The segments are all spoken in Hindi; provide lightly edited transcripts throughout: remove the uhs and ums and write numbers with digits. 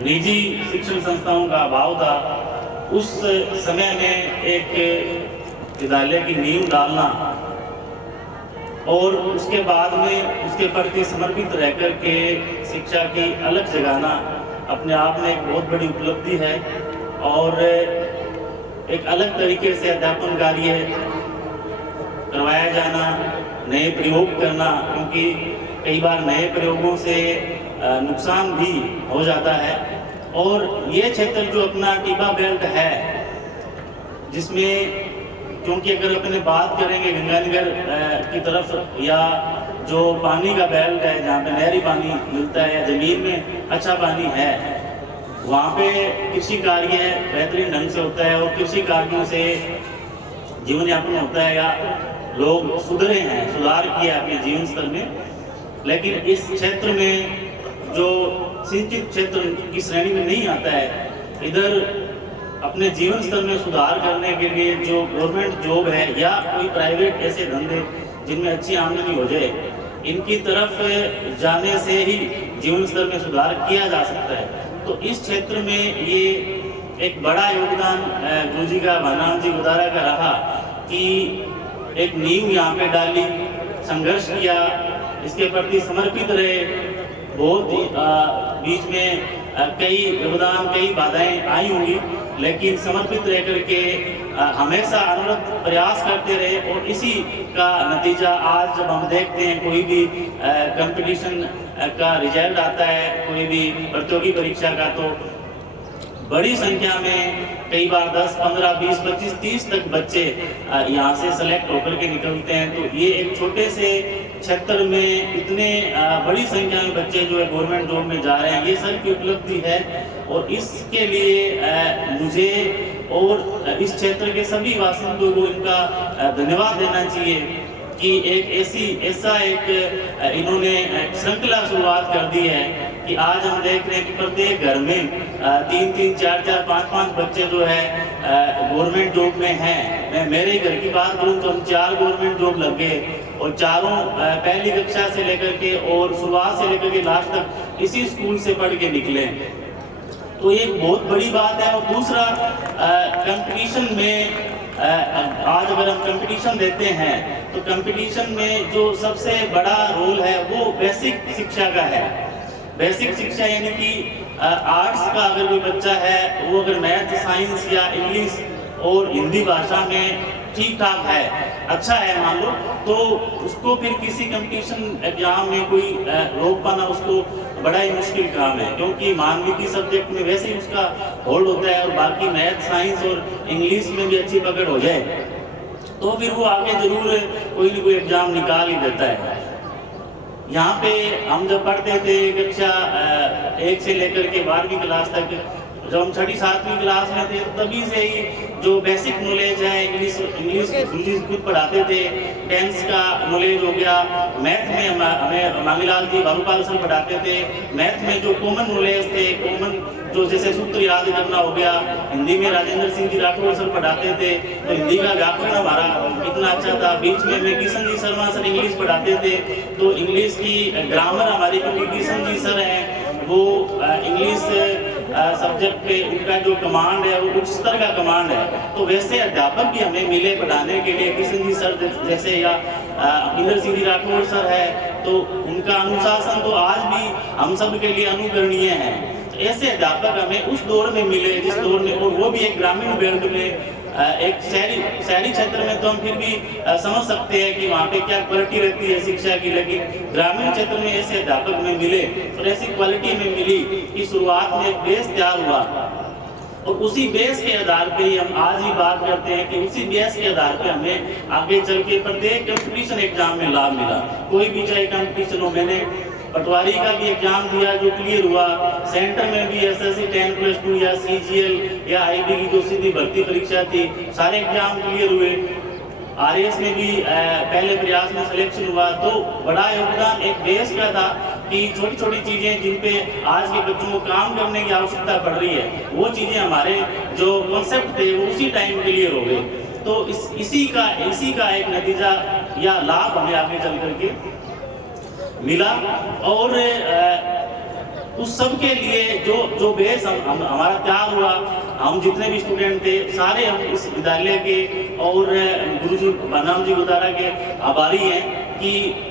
निजी शिक्षण संस्थाओं का अभाव था, उस समय में एक विद्यालय की नींव डालना और उसके बाद में उसके प्रति समर्पित रह कर के शिक्षा की अलग जगाना अपने आप में एक बहुत बड़ी उपलब्धि है। और एक अलग तरीके से अध्यापन कार्य करवाया जाना, नए प्रयोग करना, क्योंकि कई बार नए प्रयोगों से नुकसान भी हो जाता है। और ये क्षेत्र जो अपना टिबा बेल्ट है, जिसमें क्योंकि अगर अपने बात करेंगे गंगानगर की तरफ या जो पानी का बेल्ट है जहाँ पे नहरी पानी मिलता है या ज़मीन में अच्छा पानी है, वहाँ पे कृषि कार्य बेहतरीन ढंग से होता है और कृषि कार्यों से जीवन यापन होता है या लोग सुधरे हैं, सुधार किया अपने जीवन स्तर में। लेकिन इस क्षेत्र में जो सिंचित क्षेत्र की श्रेणी में नहीं आता है, इधर अपने जीवन स्तर में सुधार करने के लिए जो गवर्नमेंट जॉब है या कोई प्राइवेट ऐसे धंधे जिनमें अच्छी आमदनी हो जाए, इनकी तरफ जाने से ही जीवन स्तर में सुधार किया जा सकता है। तो इस क्षेत्र में ये एक बड़ा योगदान गुरुजी का, भानुराम जी गोदारा का रहा कि एक नींव यहाँ पे डाली, संघर्ष किया, इसके प्रति समर्पित रहे। बहुत बीच में कई व्यवधान, कई बाधाएं आई होंगी, लेकिन समर्पित रह करके हमेशा अनवरत प्रयास करते रहे। और इसी का नतीजा आज जब हम देखते हैं कोई भी कंपटीशन का रिजल्ट आता है, कोई भी प्रतियोगी परीक्षा का, तो बड़ी संख्या में कई बार 10, 15, 20, 25, 30 तक बच्चे यहाँ से सेलेक्ट होकर के निकलते हैं। तो ये एक छोटे से क्षेत्र में इतने बड़ी संख्या में बच्चे जो है गवर्नमेंट जॉब में जा रहे हैं, ये सर की उपलब्धि है। और इसके लिए मुझे और इस क्षेत्र के सभी वासिंदों को इनका धन्यवाद देना चाहिए कि ऐसा एक इन्होंने श्रृंखला शुरुआत कर दी है कि आज हम देख रहे हैं कि प्रत्येक घर में 3-3, 4-4, 5-5 बच्चे जो है गवर्नमेंट जॉब में हैं। मैं मेरे घर की बात करूं तो हम 4 गवर्नमेंट जॉब लग गए और चारों पहली कक्षा से लेकर के और शुरुआत से लेकर के लास्ट तक इसी स्कूल से पढ़ के निकले। तो ये बहुत बड़ी बात है। और दूसरा, कंपटीशन में आज अगर हम कंपटीशन देते हैं तो कंपटीशन में जो सबसे बड़ा रोल है वो बेसिक शिक्षा का है। बेसिक शिक्षा यानी कि आर्ट्स का अगर कोई बच्चा है, वो अगर मैथ, साइंस या इंग्लिश और हिंदी भाषा में ठीक ठाक है, अच्छा है मान लो, तो उसको फिर किसी कंपटीशन एग्जाम में कोई रोक पाना उसको बड़ा ही मुश्किल काम है, क्योंकि मानविकी सब्जेक्ट में वैसे ही उसका होल्ड होता है और बाकी मैथ, साइंस और इंग्लिश में भी अच्छी पकड़ हो जाए तो फिर वो आगे जरूर कोई ना कोई एग्जाम निकाल ही देता है। यहाँ पे हम जब पढ़ते थे कक्षा 1 से लेकर के 12वीं क्लास तक, जब हम 6ठी 7वीं क्लास में थे तभी से ही जो बेसिक नॉलेज है, इंग्लिश खुद पढ़ाते थे, टेंस का नॉलेज हो गया, मैथ में हमें मांगीलाल जी भारूपाल सर पढ़ाते थे। मैथ में जो कॉमन नॉलेज थे, कॉमन जो जैसे सूत्र याद करना हो गया, हिंदी में राजेंद्र सिंह जी राठौर सर पढ़ाते थे, तो हिंदी का व्याकरण हमारा इतना अच्छा था। बीच में किशन जी शर्मा सर इंग्लिश पढ़ाते थे, तो इंग्लिश की ग्रामर हमारी, क्योंकि किशन जी सर हैं वो इंग्लिश सब्जेक्ट पे उनका जो कमांड है वो उच्च स्तर का कमांड है। तो वैसे अध्यापक भी हमें मिले पढ़ाने के लिए, किशन जी सर जैसे या इंद्र सिंह जी राठौर सर है, तो उनका अनुशासन तो आज भी हम सब के लिए अनुकरणीय है। ऐसे अध्यापक हमें उस दौर में मिले जिस दौर में, और वो भी एक ग्रामीण बेल्ट में, एक शहरी क्षेत्र में तो हम फिर भी समझ सकते हैं कि वहाँ पे क्या क्वालिटी रहती है शिक्षा की, लेकिन ग्रामीण क्षेत्र में ऐसे अध्यापक में मिले और ऐसी क्वालिटी में मिली कि शुरुआत में एक बेस तैयार हुआ। और उसी बेस के आधार पे ही हम आज ही बात करते हैं कि उसी बेस के आधार पे हमें आगे चल के प्रत्येक कंपटीशन एग्जाम में लाभ मिला। कोई भी चाहे कंपटीशन हो, मैंने पटवारी का भी एग्जाम दिया जो क्लियर हुआ, सेंटर में भी एसएससी 10+2 या सीजीएल या आईबी की जो सीधी भर्ती परीक्षा थी, सारे एग्जाम क्लियर हुए। आरएएस में भी पहले प्रयास में सिलेक्शन हुआ। तो बड़ा योगदान एक बेस का था कि छोटी छोटी चीजें जिन पे आज के बच्चों को काम करने की आवश्यकता पड़ रही है, वो चीजें हमारे जो कॉन्सेप्ट थे वो उसी टाइम क्लियर हो गए। तो इसी का एक नतीजा या लाभ हमें आगे चल करके मिला। और उस सब के लिए जो बेस हमारा तैयार हुआ, हम जितने भी स्टूडेंट थे सारे हम इस विद्यालय के और गुरुजी बनाम जी गुदारा के आभारी हैं कि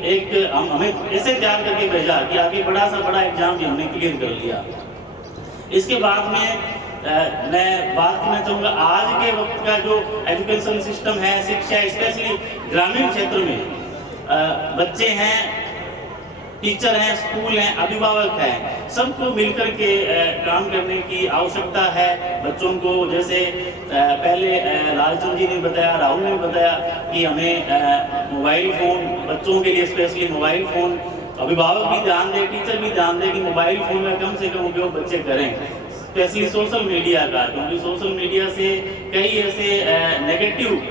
एक हमें ऐसे तैयार करके भेजा कि आगे बड़ा सा बड़ा एग्जाम भी हमने क्लियर कर लिया। इसके बाद में मैं बात करना चाहूँगा आज के वक्त का जो एजुकेशन सिस्टम है, शिक्षा स्पेशली ग्रामीण क्षेत्र में बच्चे हैं, टीचर हैं, स्कूल हैं, अभिभावक हैं, सबको मिलकर के काम करने की आवश्यकता है। बच्चों को जैसे पहले लालचंद जी ने बताया, राहुल ने बताया कि हमें मोबाइल फ़ोन बच्चों के लिए स्पेशली मोबाइल फ़ोन अभिभावक भी ध्यान दें, टीचर भी ध्यान दें कि मोबाइल फ़ोन का कम से कम उपयोग बच्चे करें, स्पेशली सोशल मीडिया का, क्योंकि सोशल मीडिया से कई ऐसे नेगेटिव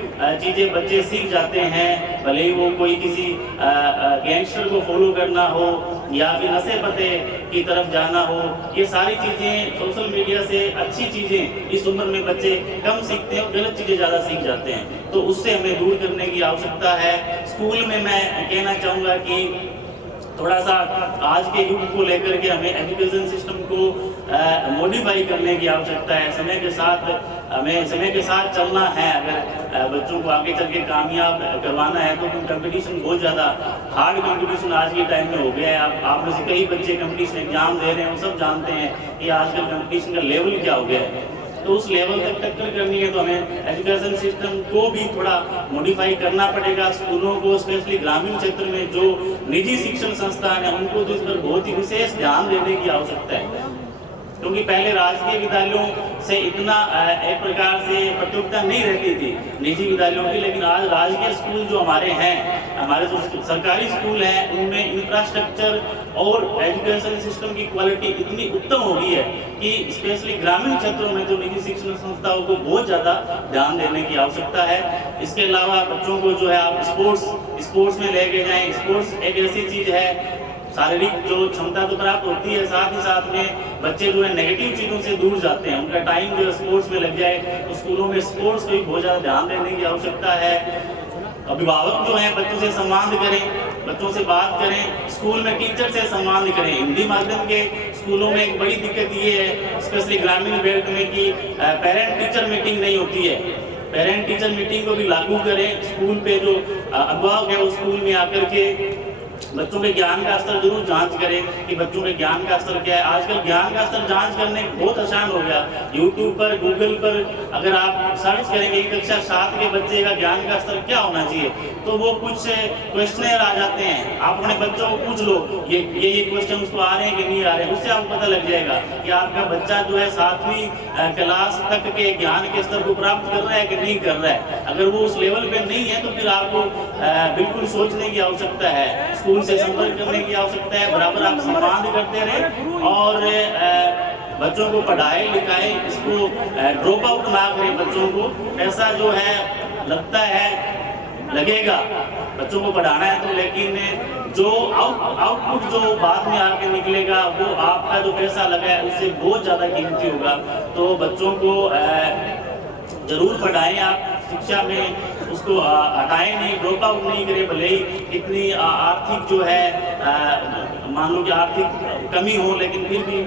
चीज़ें बच्चे सीख जाते हैं, भले ही वो कोई किसी गैंगस्टर को फॉलो करना हो या फिर नशे पते की तरफ जाना हो। ये सारी चीज़ें सोशल मीडिया से अच्छी चीज़ें इस उम्र में बच्चे कम सीखते हैं और गलत चीज़ें ज़्यादा सीख जाते हैं, तो उससे हमें दूर करने की आवश्यकता है। स्कूल में मैं कहना चाहूँगा कि थोड़ा सा आज के युग को लेकर के हमें एजुकेशन सिस्टम को मॉडिफाई करने की आवश्यकता है। समय के साथ हमें समय के साथ चलना है। अगर बच्चों को आगे चल के कामयाब करवाना है तो कंपटीशन बहुत ज़्यादा हार्ड कंपटीशन आज के टाइम में हो गया है। आप में से कई बच्चे कंपटीशन एग्जाम दे रहे हैं, वो सब जानते हैं कि आजकल कंपटीशन का लेवल क्या हो गया है। तो उस लेवल तक टक्कर करनी है तो हमें एजुकेशन सिस्टम को भी थोड़ा मॉडिफाई करना पड़ेगा। स्कूलों को स्पेशली ग्रामीण क्षेत्र में जो निजी शिक्षण संस्थान है उनको तो इस पर बहुत ही विशेष ध्यान देने की आवश्यकता है, क्योंकि पहले राजकीय विद्यालयों से इतना एक प्रकार से प्रतियोगिता नहीं रहती थी निजी विद्यालयों की, लेकिन आज राजकीय स्कूल जो हमारे हैं, हमारे जो सरकारी स्कूल हैं, उनमें इंफ्रास्ट्रक्चर और एजुकेशन सिस्टम की क्वालिटी इतनी उत्तम हो गई है कि स्पेशली ग्रामीण क्षेत्रों में जो निजी शिक्षण संस्थाओं को बहुत ज़्यादा ध्यान देने की आवश्यकता है। इसके अलावा बच्चों को जो है आप स्पोर्ट्स में लेके जाएँ। स्पोर्ट्स एक ऐसी चीज़ है, शारीरिक जो क्षमता तो प्राप्त होती है, साथ ही साथ में बच्चे जो है नेगेटिव चीज़ों से दूर जाते हैं। उनका टाइम जो है स्पोर्ट्स में लग जाए तो स्कूलों में स्पोर्ट्स को भी बहुत ज़्यादा ध्यान देने की आवश्यकता है। अभिभावक जो हैं बच्चों से संवाद करें, बच्चों से बात करें, स्कूल में टीचर से संवाद करें। हिंदी माध्यम के स्कूलों में एक बड़ी दिक्कत ये है स्पेशली ग्रामीण बेल्ट में कि पेरेंट टीचर मीटिंग नहीं होती है। पेरेंट टीचर मीटिंग को भी लागू करें। स्कूल पे जो अभिभावक है वो स्कूल में आकर के बच्चों के ज्ञान का स्तर जरूर जांच करें कि बच्चों के ज्ञान का स्तर क्या है। आजकल ज्ञान का स्तर जांच करने बहुत आसान हो गया। यूट्यूब पर, गूगल पर अगर आप सर्च करेंगे कि कक्षा 7 के बच्चे का ज्ञान का स्तर क्या होना चाहिए, तो वो कुछ क्वेश्चन आ जाते हैं। आप अपने बच्चों को पूछ लो ये क्वेश्चन उसको आ रहे हैं कि नहीं आ रहे हैं, उससे आपको पता लग जाएगा कि आपका बच्चा जो है 7वीं क्लास तक के ज्ञान के स्तर को प्राप्त कर रहा है कि नहीं कर रहा है। अगर वो उस लेवल पे नहीं है तो फिर आपको बिल्कुल सोचने की आवश्यकता है, स्कूल से संपर्क करने की आवश्यकता है। बराबर आप संवाद करते रहे और बच्चों को पढ़ाए लिखाए, इसको ड्रॉप आउट ना करें। बच्चों को ऐसा जो है लगता है लगेगा बच्चों को पढ़ाना है तो, लेकिन जो आउटपुट जो बाद में आके निकलेगा वो आपका जो पैसा लगा है उससे बहुत ज़्यादा कीमती होगा। तो बच्चों को जरूर पढ़ाएं आप, शिक्षा में उसको हटाएं नहीं, ड्रॉप आउट नहीं करें। भले ही इतनी आर्थिक जो है मान लो कि आर्थिक कमी हो, लेकिन फिर भी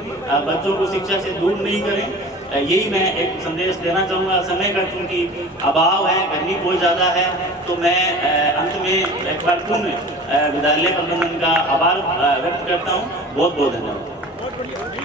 बच्चों को शिक्षा से दूर नहीं करें। यही मैं एक संदेश देना चाहूँगा। समय का चूँकि अभाव है, गर्मी बहुत ज़्यादा है, तो मैं अंत में एक बार पुनः विद्यालय प्रबंधन का आभार व्यक्त करता हूँ। बहुत बहुत धन्यवाद।